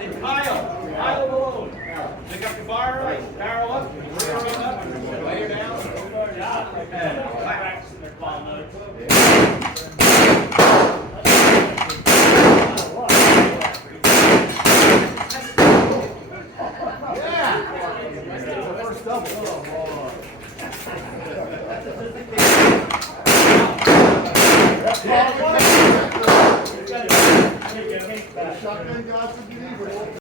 Then pile below. Pick up your bar, right, barrel up, bring it up, lay her down. Practicing their ball notes. First double. Shotgun guys would be